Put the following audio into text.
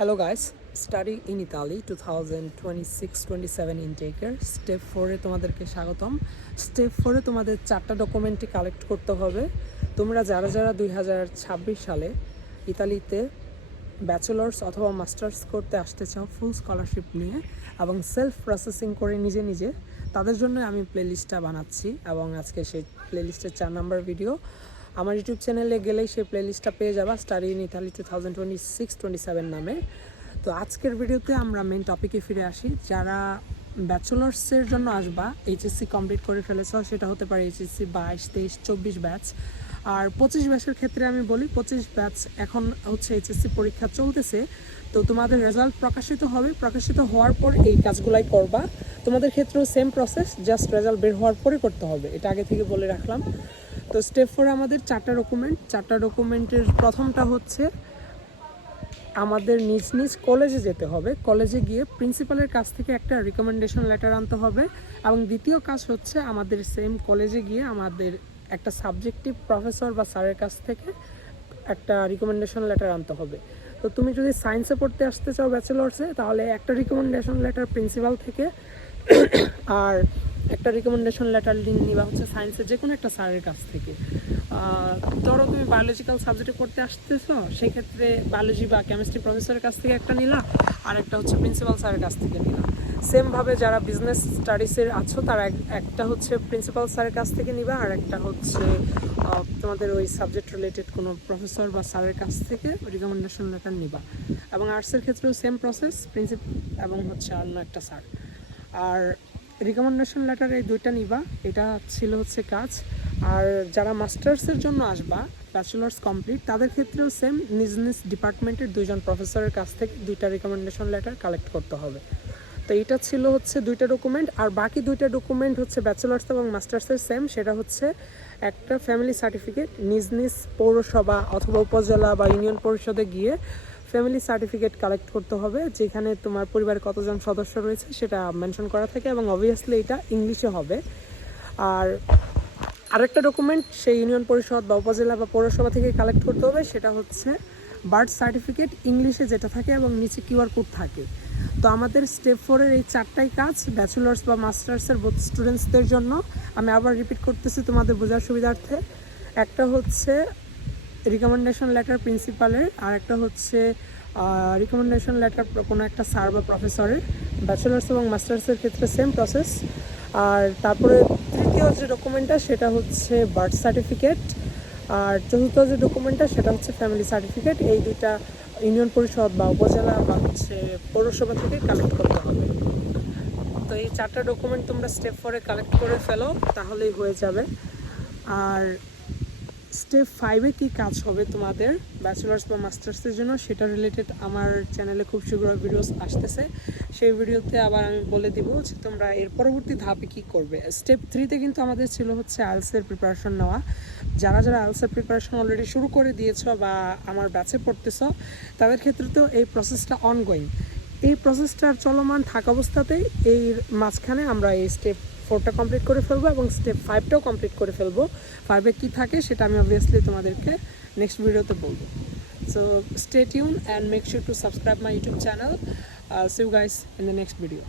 Hello guys, study in Italy 2026-27 ইনটেকের step 4-এ তোমাদেরকে স্বাগতম। Step 4-এ তোমাদের 4টা ডকুমেন্টই কালেক্ট করতে হবে। তোমরা যারা 2026 সালে ইতালিতে ব্যাচেলার্স অথবা মাস্টার্স করতে আসতে চাও ফুল স্কলারশিপ নিয়ে এবং সেলফ প্রসেসিং করে নিজে নিজে, তাদের জন্য আমি প্লেলিস্টটা বানাচ্ছি এবং আজকে সেই প্লেলিস্টের 4 নাম্বার ভিডিও। আমার ইউটিউব চ্যানেলে গেলেই সেই প্লেলিস্টটা পেয়ে যাবা, স্টাডি ইন ইতালি 2026-27 নামে। তো আজকের ভিডিওতে আমরা মেন টপিকে ফিরে আসি। যারা ব্যাচেলার্সের জন্য আসবা, এইচএসসি কমপ্লিট করে ফেলেছ, সেটা হতে পারে এইচএসসি 22, 23, 24 ব্যাচ। আর 25 ব্যাচের ক্ষেত্রে আমি বলি 25 ব্যাচ এখন হচ্ছে এইচএসসি পরীক্ষা চলতেছে, তো তোমাদের রেজাল্ট প্রকাশিত হবে। প্রকাশিত হওয়ার পর এই কাজগুলাই করবা। তোমাদের ক্ষেত্রেও সেম প্রসেস, জাস্ট রেজাল্ট বের হওয়ার পরে করতে হবে, এটা আগে থেকে বলে রাখলাম। তো স্টেপ 4 আমাদের 4টা ডকুমেন্টের প্রথমটা হচ্ছে আমাদের নিজ নিজ কলেজে যেতে হবে। কলেজে গিয়ে প্রিন্সিপালের কাছ থেকে একটা রিকমেন্ডেশন লেটার আনতে হবে এবং দ্বিতীয় কাজ হচ্ছে আমাদের সেম কলেজে গিয়ে আমাদের একটা সাবজেক্টিভ প্রফেসর বা স্যারের কাছ থেকে একটা রিকমেন্ডেশন লেটার আনতে হবে। তো তুমি যদি সায়েন্সে পড়তে আসতে চাও ব্যাচেলার্সে, তাহলে একটা রিকমেন্ডেশন লেটার প্রিন্সিপাল থেকে আর একটা রিকমেন্ডেশন লেটার নিবা হচ্ছে সায়েন্সের যে কোনো একটা স্যারের কাছ থেকে। ধরো তুমি বায়োলজিক্যাল সাবজেক্টে পড়তে আসতেছো, সেক্ষেত্রে বায়োলজি বা কেমিস্ট্রি প্রফেসরের কাছ থেকে একটা নিলা, আর একটা হচ্ছে প্রিন্সিপাল স্যারের কাছ থেকে নিলা। সেমভাবে যারা বিজনেস স্টাডিজের আছো তারা একটা হচ্ছে প্রিন্সিপাল স্যারের কাছ থেকে নিবা, আর একটা হচ্ছে তোমাদের ওই সাবজেক্ট রিলেটেড কোনো প্রফেসর বা স্যারের কাছ থেকে রিকমেন্ডেশন লেটার নিবা। এবং আর্টসের ক্ষেত্রেও সেম প্রসেস, প্রিন্সিপাল এবং হচ্ছে অন্য একটা স্যার। আর রিকমেন্ডেশন লেটার এই দুইটা নিবা, এটা ছিল হচ্ছে কাজ। আর যারা মাস্টার্সের জন্য আসবা, ব্যাচেলার্স কমপ্লিট, তাদের ক্ষেত্রেও সেম, নিজ নিজ ডিপার্টমেন্টের 2জন প্রফেসরের কাছ থেকে 2টা রিকমেন্ডেশন লেটার কালেক্ট করতে হবে। তো এটা ছিল হচ্ছে 2টা ডকুমেন্ট। আর বাকি 2টা ডকুমেন্ট হচ্ছে ব্যাচেলার্স এবং মাস্টার্সের সেম, সেটা হচ্ছে একটা ফ্যামিলি সার্টিফিকেট। নিজ নিজ পৌরসভা অথবা উপজেলা বা ইউনিয়ন পরিষদে গিয়ে ফ্যামিলি সার্টিফিকেট কালেক্ট করতে হবে, যেখানে তোমার পরিবারে কতজন সদস্য রয়েছে সেটা মেনশন করা থাকে এবং অবভিয়াসলি এটা ইংলিশে হবে। আর আরেকটা ডকুমেন্ট সেই ইউনিয়ন পরিষদ বা উপজেলা বা পৌরসভা থেকে কালেক্ট করতে হবে, সেটা হচ্ছে বার্থ সার্টিফিকেট, ইংলিশে যেটা থাকে এবং নিচে কিউআর কোড থাকে। তো আমাদের স্টেপ 4-এর এই 4টাই কাজ ব্যাচেলার্স বা মাস্টার্সের বোথ স্টুডেন্টসদের জন্য। আমি আবার রিপিট করতেছি তোমাদের বোঝার সুবিধার্থে। একটা হচ্ছে রিকমেন্ডেশন লেটার প্রিন্সিপালের, আর একটা হচ্ছে রিকমেন্ডেশন লেটার কোনো একটা স্যার বা প্রফেসরের। ব্যাচেলার্স এবং মাস্টার্সের ক্ষেত্রে সেম প্রসেস। আর তারপরে তৃতীয় যে ডকুমেন্টটা সেটা হচ্ছে বার্থ সার্টিফিকেট, আর চতুর্থ যে ডকুমেন্টটা সেটা হচ্ছে ফ্যামিলি সার্টিফিকেট। এই দুইটা ইউনিয়ন পরিষদ বা উপজেলা বা হচ্ছে পৌরসভা থেকে কালেক্ট করতে হবে। তো এই 4টা ডকুমেন্ট তোমরা স্টেপ 4-এ কালেক্ট করে ফেলো, তাহলেই হয়ে যাবে। আর স্টেপ 5-এ কী কাজ হবে তোমাদের ব্যাচেলার্স বা মাস্টার্সের জন্য, সেটা রিলেটেড আমার চ্যানেলে খুব শীঘ্রই ভিডিওস আসতেছে। সেই ভিডিওতে আবার আমি বলে দিব যে তোমরা এর পরবর্তী ধাপে কী করবে। স্টেপ 3-তে কিন্তু আমাদের ছিল হচ্ছে আইএলটিএস প্রিপারেশন নেওয়া। যারা আইএলটিএস প্রিপারেশন অলরেডি শুরু করে দিয়েছ বা আমার ব্যাচে পড়তেছ, তাদের ক্ষেত্রে তো এই প্রসেসটা অনগোয়িং। এই প্রসেসটার চলমান থাকা অবস্থাতেই এই মাঝখানে আমরা এই স্টেপ 4টা কমপ্লিট করে ফেলবো এবং স্টেপ 5টাও কমপ্লিট করে ফেলবো। 5-এ কী থাকে সেটা আমি অবভিয়াসলি তোমাদেরকে নেক্সট ভিডিওতে বলবো। So stay tune and make sure to subscribe my YouTube channel. See you guys in the next video.